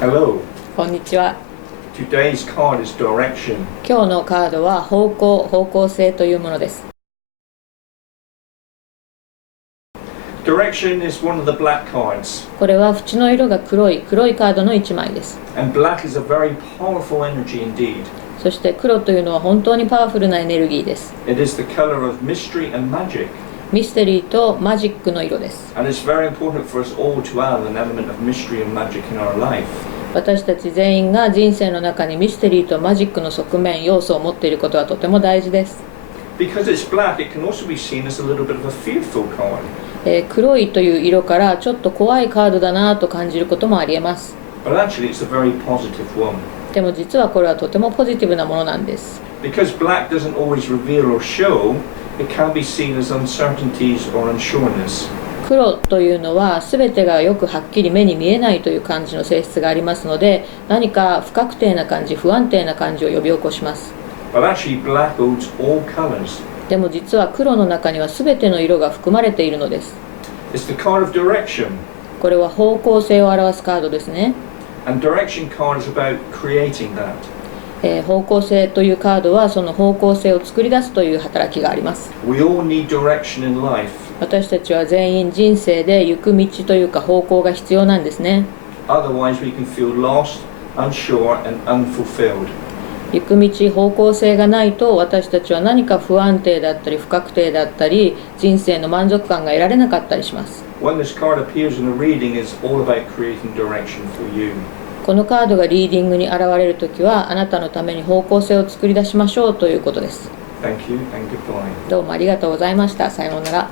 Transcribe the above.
Hello. こんにちは。 Today's card is direction. 今日のカードは方向性というものです。Direction is one of the black cards. これは縁の色が黒いカードの1枚です。And black is a very powerful energy indeed. そして黒というのは本当にパワフルなエネルギーです。It is the color of mystery and magic. ミステリーとマジックの色です。 And it's very important for us all to add an element of mystery and magic in our life. 私たち全員が人生の中にミステリーとマジックの側面、要素を持っていることはとても大事です。 Because it's black, it can also be seen as a little bit of a fearful card. 黒いという色からちょっと怖いカードだなと感じることもありえます。 But actually it's a very positive one. でも実はこれはとてもポジティブなものなんです。 Because black doesn't always reveal or show, it can be seen as uncertainties or unsureness. 黒というのは全てがよくはっきり目に見えないという感じの性質がありますので、何か不確定な感じ、不安定な感じを呼び起こします。 But actually black holds all colors. でも実は黒の中には全ての色が含まれているのです。 It's the card of direction. これは方向性を表すカードですね。 And direction card is about creating that. 方向性というカードはその方向性を作り出すという働きがあります。 We all need direction in life. 私たちは全員人生で行く道というか方向が必要なんですね。 Otherwise we can feel lost, unsure and unfulfilled. 行く道、方向性がないと私たちは何か不安定だったり不確定だったり人生の満足感が得られなかったりします。 When this card appears in a reading, it's all about creating direction for you. このカードがリーディングに現れるときはあなたのために方向性を作り出しましょうということです。 Thank you and goodbye. どうもありがとうございました。さようなら。